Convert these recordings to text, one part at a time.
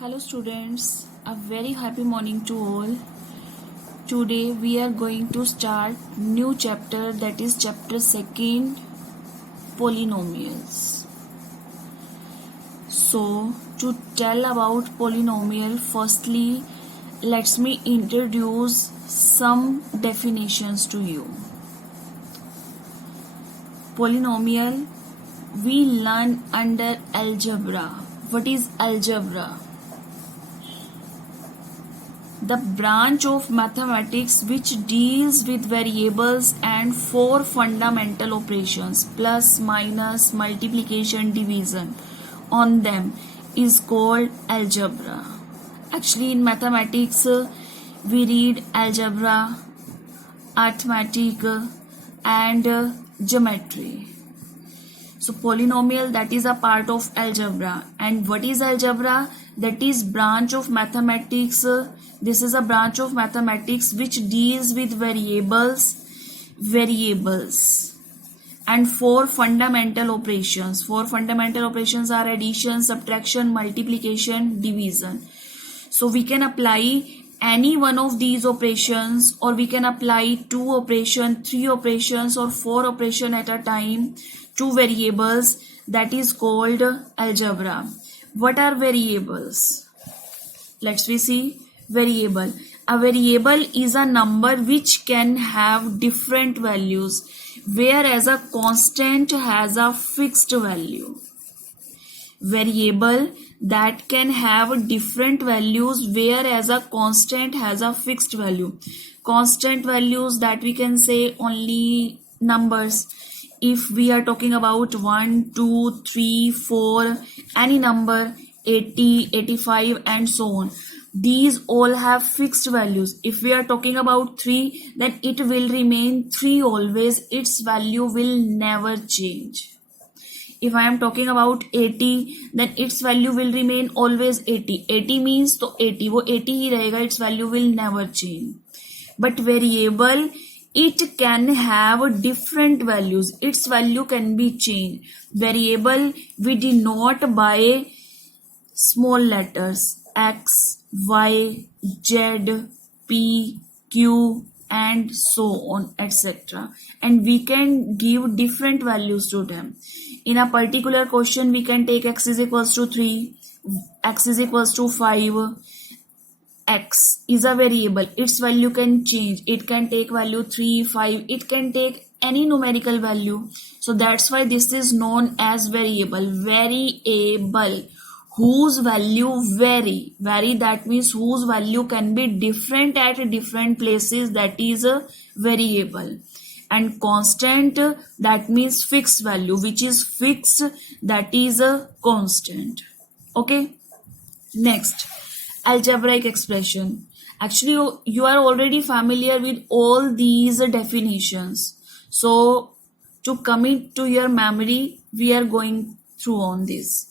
Hello students, a very happy morning to all. Today we are going to start new chapter, that is chapter 2, polynomials. So to tell about polynomial, firstly let me introduce some definitions to you. Polynomial we learn under algebra. What is algebra? The branch of mathematics which deals with variables and 4 fundamental operations plus, minus, multiplication, division on them is called algebra. Actually in mathematics we read algebra, arithmetic and geometry. So polynomial, that is a part of algebra. And what is algebra? That is branch of mathematics. This is a branch of mathematics which deals with variables and 4 fundamental operations. 4 fundamental operations are addition, subtraction, multiplication, division. So we can apply any one of these operations, or we can apply 2 operations, 3 operations or 4 operations at a time to variables. That is called algebra. What are variables? Let's see. Variable. A variable is a number which can have different values, whereas a constant has a fixed value. Variable that can have different values, whereas a constant has a fixed value. Constant values, that we can say only numbers. If we are talking about 1, 2, 3, 4, any number, 80, 85 and so on, these all have fixed values. If we are talking about 3, then it will remain 3 always. Its value will never change. If I am talking about 80, then its value will remain always 80. 80 means तो 80 वो 80 ही रहेगा. Its value will never change. But variable, it can have different values. Its value can be changed. Variable we denote by small letters X, Y, Z, P, Q and so on, etc. And we can give different values to them. In a particular question, we can take x is equals to 3, x is equals to 5. X is a variable. Its value can change. It can take value 3, 5. It can take any numerical value. So that's why this is known as variable. Variable whose value vary, that means whose value can be different at different places, that is a variable. And constant, that means fixed value, which is fixed, that is a constant. Okay, next, algebraic expression. Actually you are already familiar with all these definitions, so to commit to your memory we are going through on this.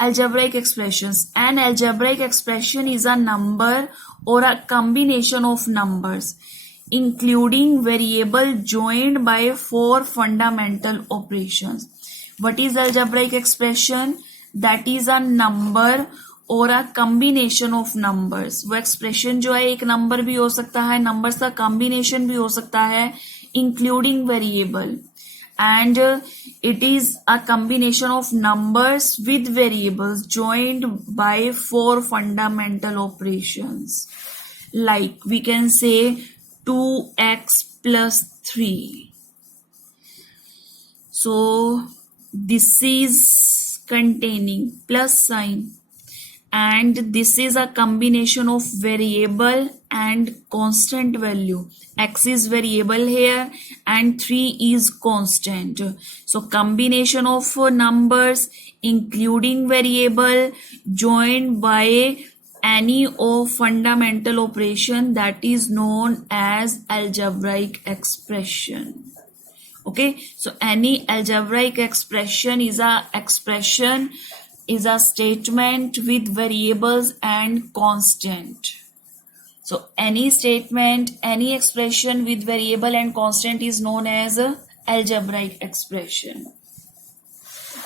Algebraic expressions. An algebraic expression is a number or a combination of numbers including variable joined by 4 fundamental operations. What is algebraic expression? That is a number और a combination of numbers. वो expression जो है एक number भी हो सकता है, numbers का combination भी हो सकता है, including variable. And it is a combination of numbers with variables joined by 4 fundamental operations. Like we can say 2x plus 3. So this is containing plus sign, and this is a combination of variable and constant value. X is variable here and 3 is constant. So combination of numbers including variable joined by any of fundamental operation, that is known as algebraic expression. Okay, so any algebraic expression is a statement with variables and constant. So any statement, any expression with variable and constant is known as a algebraic expression.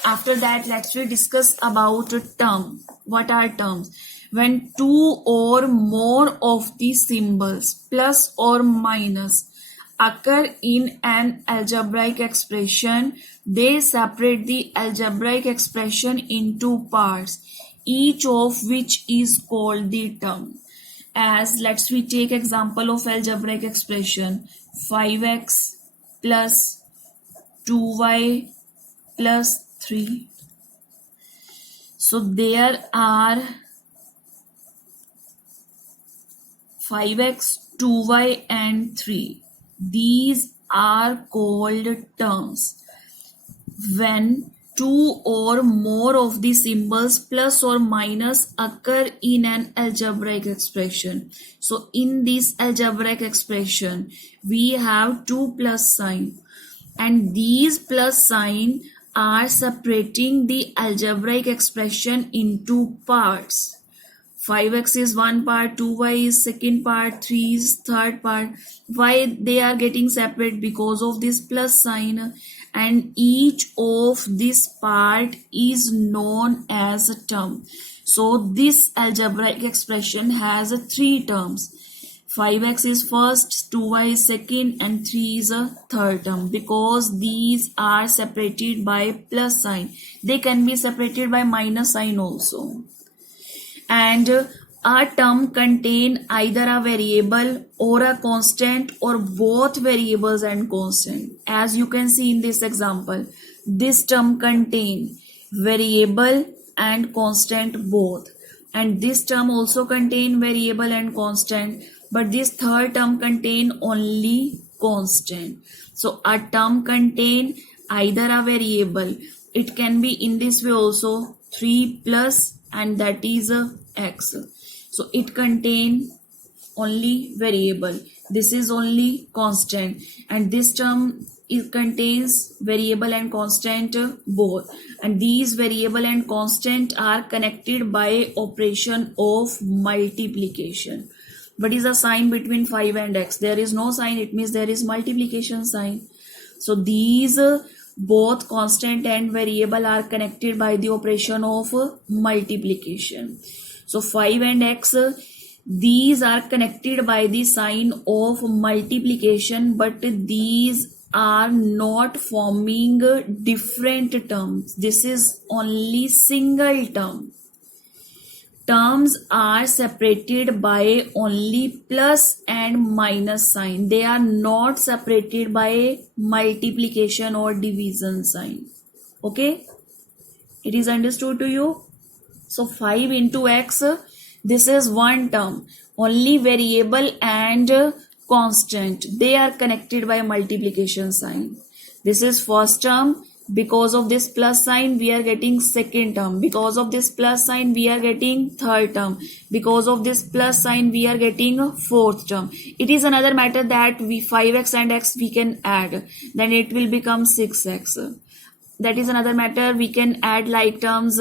After that, let's discuss about term. What are terms? When two or more of the symbols plus or minus occur in an algebraic expression, they separate the algebraic expression into parts, each of which is called the term. As let's we take example of algebraic expression 5x plus 2y plus 3. So there are 5x, 2y and 3. These are called terms. When two or more of the symbols plus or minus occur in an algebraic expression. So in this algebraic expression, we have two plus sign, and these plus sign are separating the algebraic expression into parts. 5x is one part, 2y is second part, 3 is third part. Why they are getting separate? Because of this plus sign, and each of this part is known as a term. So this algebraic expression has three terms. 5x is first, 2y is second and 3 is a third term, because these are separated by plus sign. They can be separated by minus sign also. And a term contain either a variable or a constant or both variables and constant. As you can see in this example, this term contain variable and constant both, and this term also contain variable and constant, but this third term contain only constant. So a term contain either a variable, it can be in this way also 3 plus, and that is a x. So it contain only variable, this is only constant, and this term it contains variable and constant both, and these variable and constant are connected by operation of multiplication. What is the sign between 5 and x? There is no sign, it means there is multiplication sign. So these both constant and variable are connected by the operation of multiplication. So 5 and x, these are connected by the sign of multiplication, but these are not forming different terms. This is only single term. Terms are separated by only plus and minus sign. They are not separated by multiplication or division sign. Okay, it is understood to you? So 5 into x, this is one term, only variable and constant, they are connected by multiplication sign. This is first term. Because of this plus sign, we are getting second term. Because of this plus sign, we are getting third term. Because of this plus sign, we are getting fourth term. It is another matter that we 5x and x we can add, then it will become 6x. That is another matter, we can add like terms,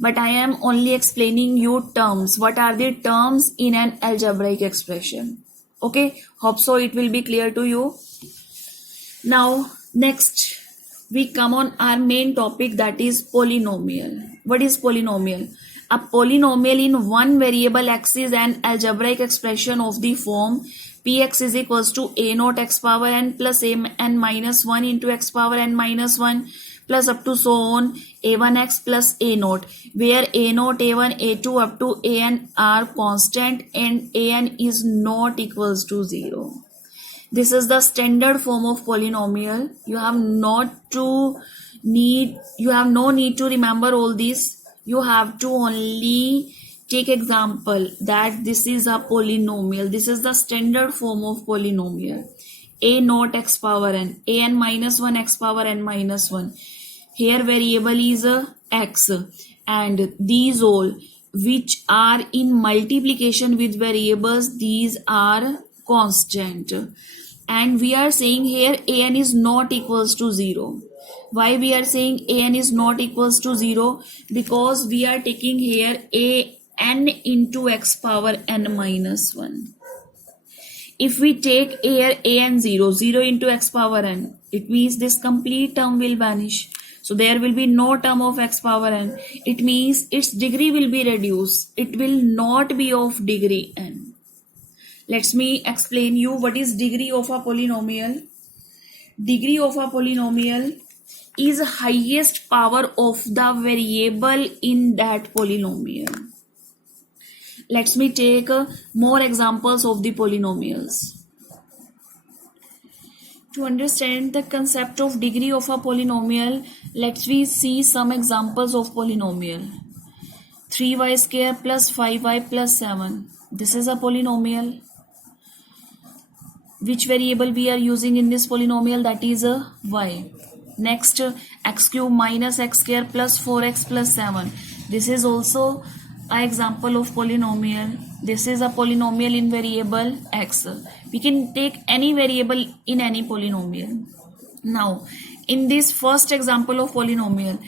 but I am only explaining you terms. What are the terms in an algebraic expression? Okay, hope so it will be clear to you. Now next we come on our main topic, that is polynomial. What is polynomial? A polynomial in one variable x is an algebraic expression of the form px is equals to a naught x power n plus a n minus 1 into x power n minus 1 plus up to so on a1x plus a naught, where a naught, a1, a2 up to an are constant and an is not equals to 0. This is the standard form of polynomial. You have no need to remember all this. You have to only take example that this is a polynomial. This is the standard form of polynomial. A naught x power n, an minus 1 x power n minus 1. Here variable is x, and these all which are in multiplication with variables, these are constant. And we are saying here an is not equals to 0. Why we are saying an is not equals to 0? Because we are taking here an into x power n minus 1. If we take here an 0 into x power n, it means this complete term will vanish. So there will be no term of x power n. It means its degree will be reduced. It will not be of degree n. Let me explain you what is degree of a polynomial. Degree of a polynomial is highest power of the variable in that polynomial. Let me take more examples of the polynomials. To understand the concept of degree of a polynomial, let's we see some examples of polynomial. 3y square plus 5y plus 7. This is a polynomial. Which variable we are using in this polynomial? That is a y. Next, x cube minus x square plus 4x plus 7. This is also an example of polynomial. This is a polynomial in variable x. We can take any variable in any polynomial. Now, in this first example of polynomial,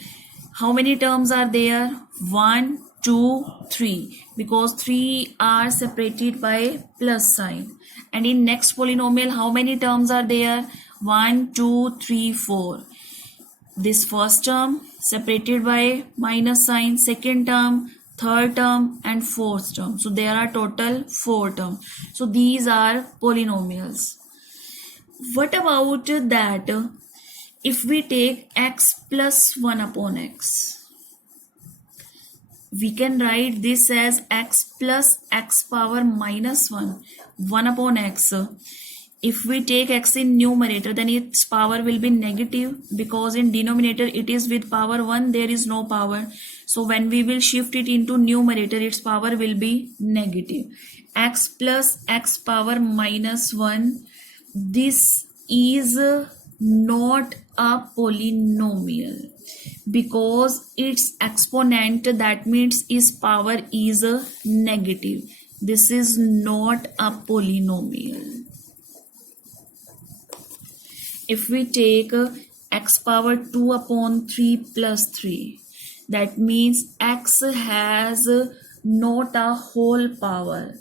how many terms are there? 1, 2, 3. Because 3 are separated by plus sign. And in next polynomial, how many terms are there? 1, 2, 3, 4. This first term separated by minus sign, second term, third term and fourth term. So there are total 4 terms. So these are polynomials. What about that if we take x plus 1 upon x? We can write this as x plus x power minus 1, 1 upon x. If we take x in numerator, then its power will be negative, because in denominator it is with power 1, there is no power. So when we will shift it into numerator, its power will be negative. X plus x power minus 1. This is not a polynomial, because its exponent, that means its power is negative. This is not a polynomial. If we take x power 2 upon 3 plus 3, that means x has not a whole power.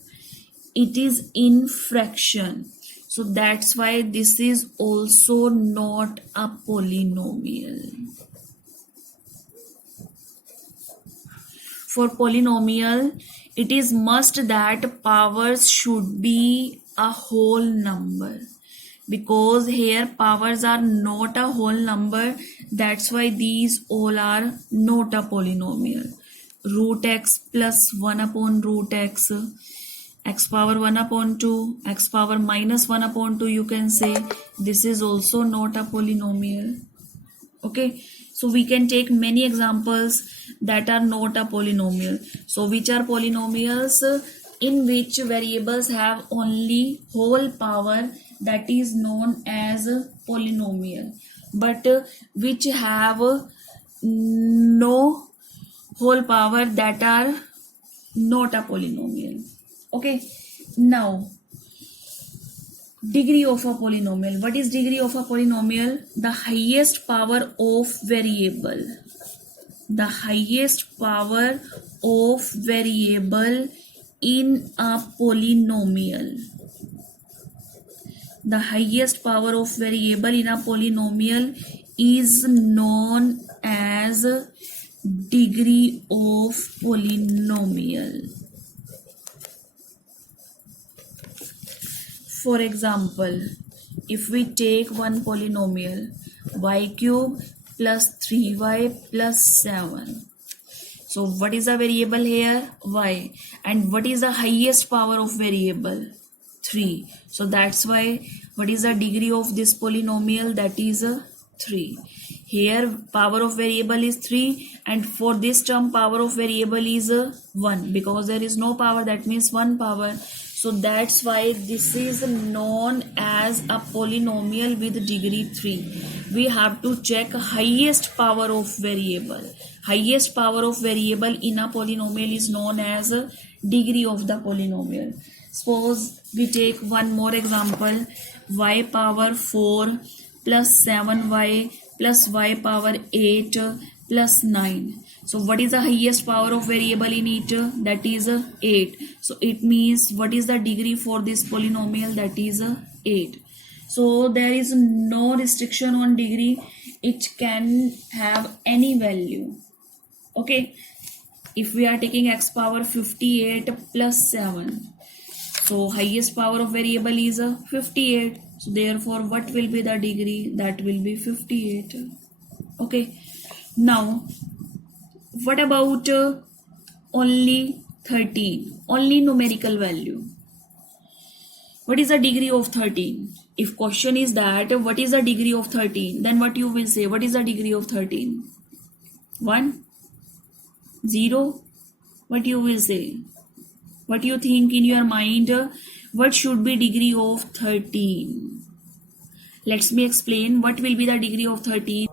It is in fraction. So that's why this is also not a polynomial. For polynomial, it is must that powers should be a whole number. Because here powers are not a whole number, that's why these all are not a polynomial. Root x plus 1 upon root x, x power 1 upon 2, x power minus 1 upon 2, you can say this is also not a polynomial. Okay, so we can take many examples that are not a polynomial. So which are polynomials? In which variables have only whole power, that is known as polynomial, but which have no whole power, that are not a polynomial. Okay, now degree of a polynomial. What is degree of a polynomial? The highest power of variable. The highest power of variable in a polynomial. The highest power of variable in a polynomial is known as degree of polynomial. For example, if we take one polynomial y cube plus 3y plus 7. So what is the variable here? Y. And what is the highest power of variable? 3. So that's why what is the degree of this polynomial? That is 3. Here power of variable is 3, and for this term power of variable is 1, because there is no power, that means 1 power. So that's why this is known as a polynomial with degree 3. We have to check highest power of variable. Highest power of variable in a polynomial is known as degree of the polynomial. Suppose we take one more example, y power 4 plus 7y plus y power 8 plus 9. So what is the highest power of variable in it? That is 8. So it means what is the degree for this polynomial? That is 8. So there is no restriction on degree. it can have any value. Okay, if we are taking x power 58 plus 7, so highest power of variable is 58. So therefore, what will be the degree? That will be 58. Okay. Now, what about only 13? Only numerical value. What is the degree of 13? If question is that what is the degree of 13, then what you will say? What is the degree of 13? 1? 0? What you will say? What you think in your mind? What should be degree of 13? Let me explain what will be the degree of 13.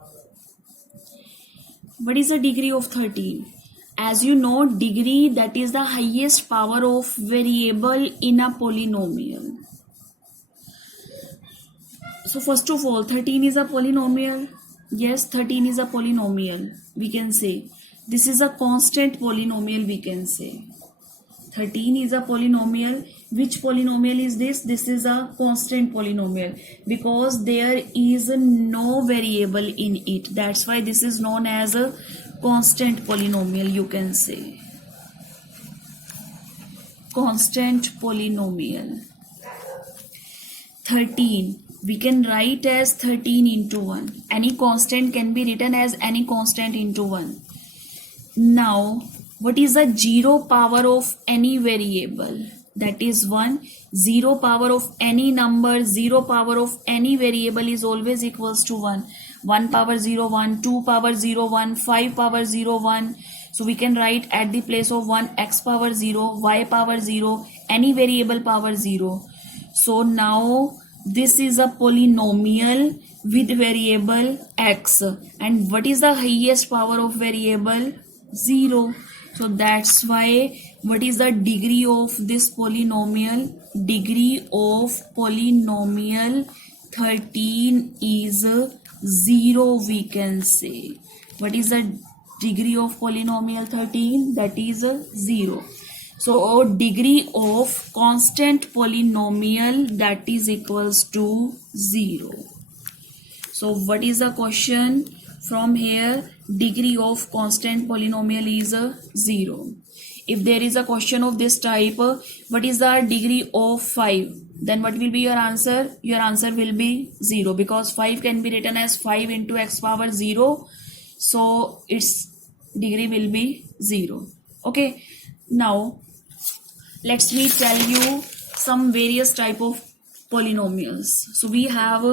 What is the degree of 13? As you know, degree, that is the highest power of variable in a polynomial. So first of all, 13 is a polynomial. Yes, 13 is a polynomial. We can say this is a constant polynomial, we can say. 13 is a polynomial. Which polynomial is this? This is a constant polynomial because there is no variable in it. That's why this is known as a constant polynomial, you can say. Constant polynomial. 13. We can write as 13 into 1. Any constant can be written as any constant into 1. Now, what is the 0 power of any variable? That is 1. 0 power of any number, 0 power of any variable is always equals to 1. 1 power 0, 1, 2 power 0, 1, 5 power 0, 1. So we can write at the place of 1 x power 0, y power 0, any variable power 0. So now this is a polynomial with variable x. And what is the highest power of variable? 0. So that's why what is the degree of this polynomial? Degree of polynomial 13 is 0, we can say. What is the degree of polynomial 13? That is 0. So degree of constant polynomial, that is equals to 0. So what is the question from here? Degree of constant polynomial is 0. If there is a question of this type, what is the degree of 5? Then what will be your answer? Your answer will be 0 because 5 can be written as 5 into x power 0. So its degree will be 0. Okay. Now, let me tell you some various type of polynomials. So we have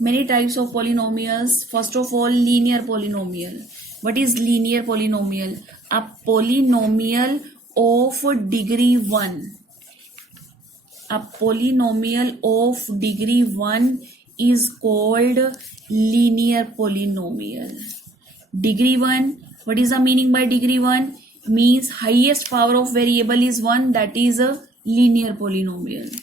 many types of polynomials. First of all, linear polynomial. What is linear polynomial? A polynomial of degree 1. A polynomial of degree 1 is called linear polynomial. Degree 1. What is the meaning by degree 1? Means highest power of variable is 1, that is a linear polynomial.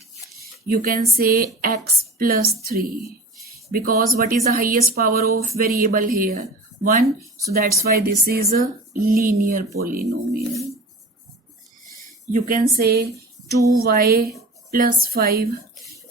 You can say x plus 3 because what is the highest power of variable here? 1. So that's why this is a linear polynomial. You can say 2y plus 5.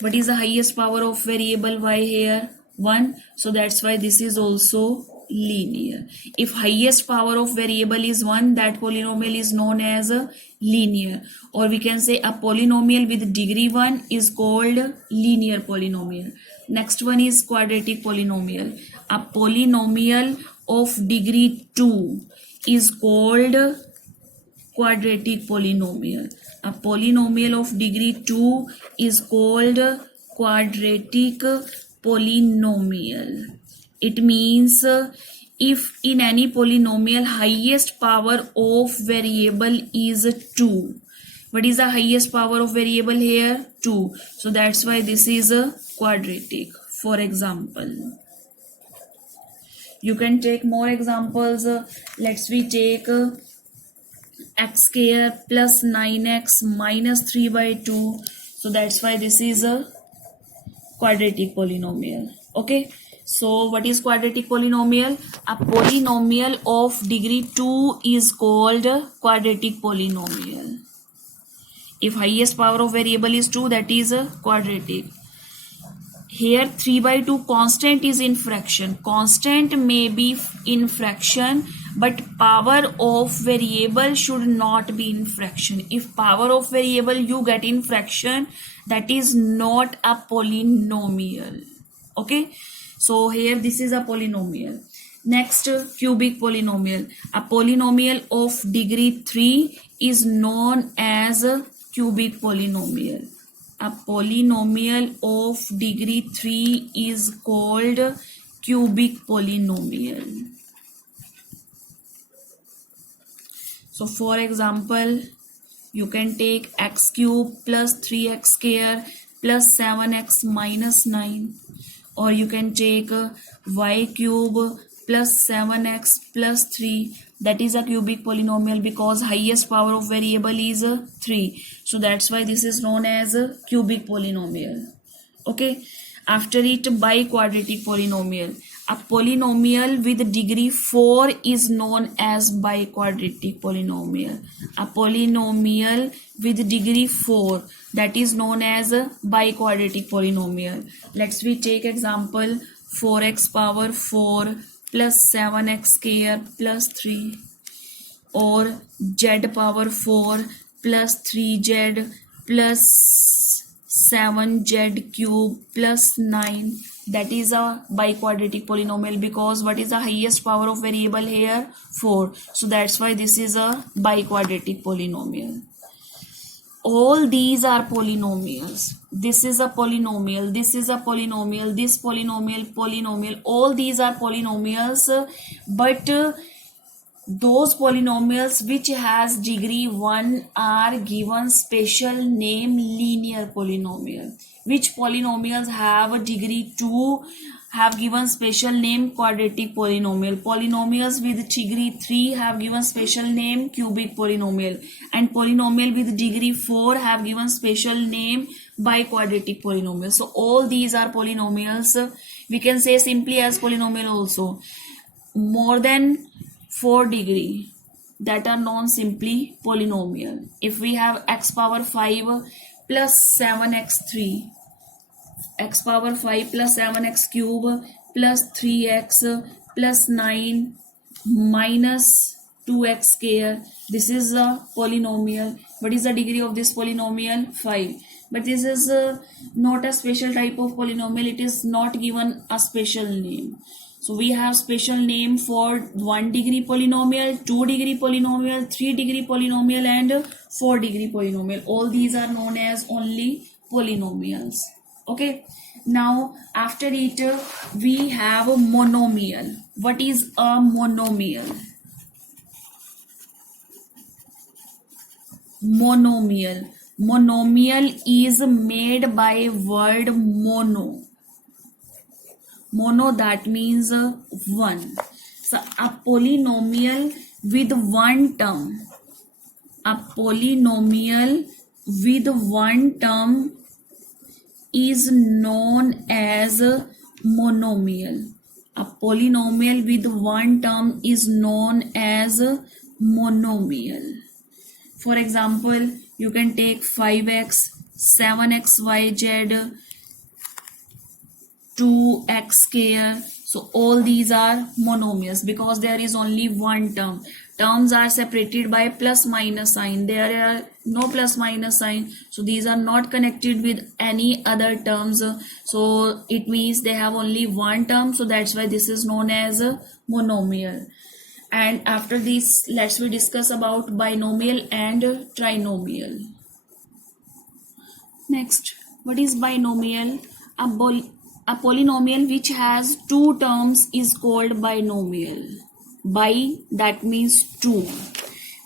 What is the highest power of variable y here? 1. So that's why this is also linear. If highest power of variable is 1, that polynomial is known as a linear. Or we can say a polynomial with degree 1 is called linear polynomial. Next one is quadratic polynomial. A polynomial of degree 2 is called quadratic polynomial. A polynomial of degree 2 is called quadratic polynomial. It means if in any polynomial highest power of variable is 2. What is the highest power of variable here? 2. So that's why this is a quadratic. For example, you can take more examples. Let's we take x square plus 9x minus 3 by 2. So that's why this is a quadratic polynomial. Okay. So what is quadratic polynomial? A polynomial of degree 2 is called quadratic polynomial. If highest power of variable is 2, that is a quadratic. Here 3 by 2 constant is in fraction. Constant may be in fraction, but power of variable should not be in fraction. If power of variable you get in fraction, that is not a polynomial. Okay, so here this is a polynomial. Next, cubic polynomial. A polynomial of degree 3 is known as a cubic polynomial. A polynomial of degree 3 is called cubic polynomial. So for example, you can take x cube plus 3x square plus 7x minus 9, or you can take y cube plus 7x plus 3. That is a cubic polynomial because highest power of variable is 3. So that's why this is known as a cubic polynomial. Okay. After it, biquadratic polynomial. A polynomial with degree 4 is known as biquadratic polynomial. A polynomial with degree 4, that is known as a biquadratic polynomial. Let's we take example 4x power 4 plus 7x square plus 3, or z power 4 plus 3z plus 7z cube plus 9. That is a biquadratic polynomial because what is the highest power of variable here? 4. So that's why this is a biquadratic polynomial. All these are polynomials. This is a polynomial, this is a polynomial, this polynomial, all these are polynomials, but those polynomials which has degree 1 are given special name linear polynomial. Which polynomials have a degree 2 have given special name quadratic polynomial. Polynomials with degree 3 have given special name cubic polynomial, and polynomial with degree 4 have given special name biquadratic polynomial. So all these are polynomials. We can say simply as polynomial also. More than 4 degree, that are known simply polynomial. If we have x power 5 plus 7x3, x power 5 plus 7x cube plus 3x plus 9 minus 2x square, this is a polynomial. What is the degree of this polynomial? 5. But this is not a special type of polynomial. It is not given a special name. So we have special name for 1 degree polynomial, 2 degree polynomial, 3 degree polynomial, and 4 degree polynomial. All these are known as only polynomials. Okay. Now after it, we have a monomial. What is a monomial? Monomial. Monomial is made by word mono. Mono, that means 1. So a polynomial with one term. A polynomial with one term is known as monomial. A polynomial with one term is known as monomial. For example, you can take 5x, 7xyz, 2x square. So all these are monomials because there is only one term. Terms are separated by plus minus sign. There are no plus minus sign. So these are not connected with any other terms. So it means they have only one term. So that's why this is known as a monomial. And after this, let's we discuss about binomial and trinomial. Next, what is binomial? A polynomial which has two terms is called binomial. Bi, that means 2.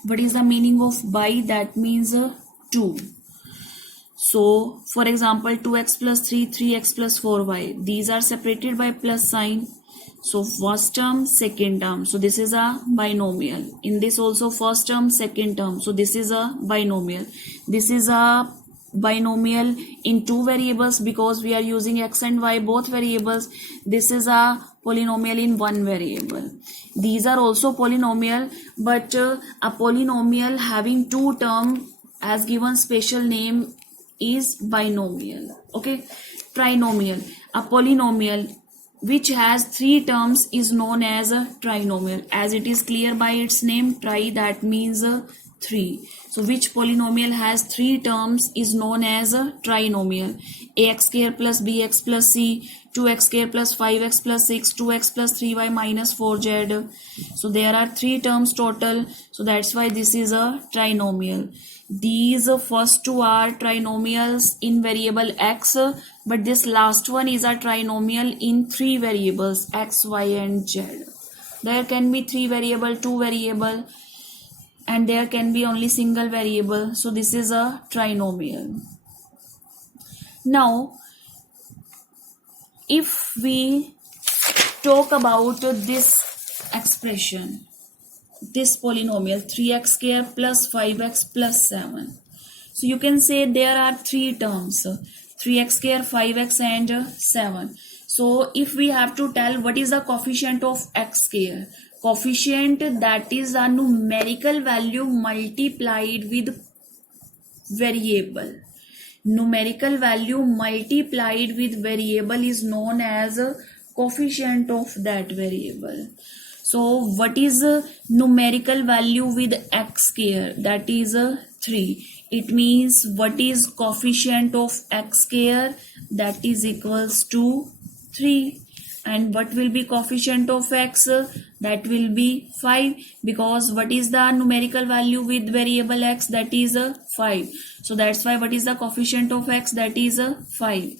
What is the meaning of bi? That means 2. So, for example, 2x plus 3, 3x plus 4y. These are separated by plus sign. So, first term, second term. So, this is a binomial. In this also, first term, second term. So, this is a binomial. This is a binomial in 2 variables because we are using x and y, both variables. This is a polynomial in 1 variable. These are also polynomial, but a polynomial having 2 terms as given special name is binomial. Okay. Trinomial. A polynomial which has three terms is known as a trinomial. As it is clear by its name, tri, that means three. So which polynomial has three terms is known as a trinomial. Ax square plus bx plus c, 2x square plus 5x plus 6, 2x plus 3y minus 4z. So there are three terms total. So that's why this is a trinomial. These first two are trinomials in variable x, but this last one is a trinomial in three variables x, y and z. There can be three variable, two variable, and there can be only single variable. So this is a trinomial. Now if we talk about this expression, this polynomial 3x square plus 5x plus 7, so you can say there are three terms, 3x square, 5x and 7. So if we have to tell what is the coefficient of x square, coefficient, that is a numerical value multiplied with variable. Numerical value multiplied with variable is known as a coefficient of that variable. So what is a numerical value with x square? That is 3. It means what is coefficient of x square? That is equals to 3. And what will be coefficient of x? That will be 5, because what is the numerical value with variable x? That is 5. So that's why what is the coefficient of x? That is 5.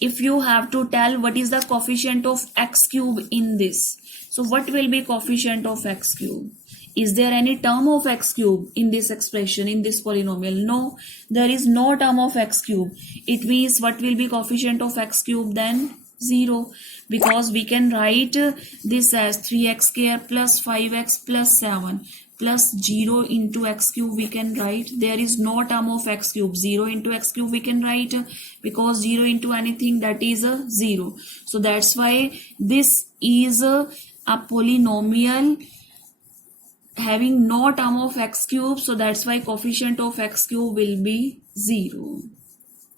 If you have to tell what is the coefficient of x cube in this, so what will be coefficient of x cube? Is there any term of x cube in this expression, in this polynomial? No, there is no term of x cube. It means what will be coefficient of x cube then? 0, because we can write this as 3x square plus 5x plus 7 plus 0 into x cube we can write. There is no term of x cube. 0 into x cube we can write, because 0 into anything, that is 0. So that's why this is a polynomial having no term of x cube. So that's why coefficient of x cube will be 0.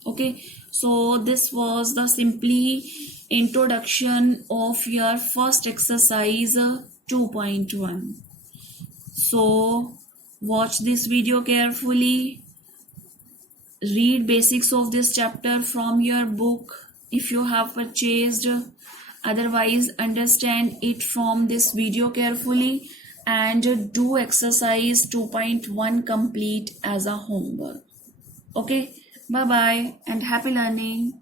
Okay, so this was the simply introduction of your first exercise 2.1. So watch this video carefully, read basics of this chapter from your book if you have purchased, otherwise understand it from this video carefully and do exercise 2.1 complete as a homework. Okay, bye bye and happy learning.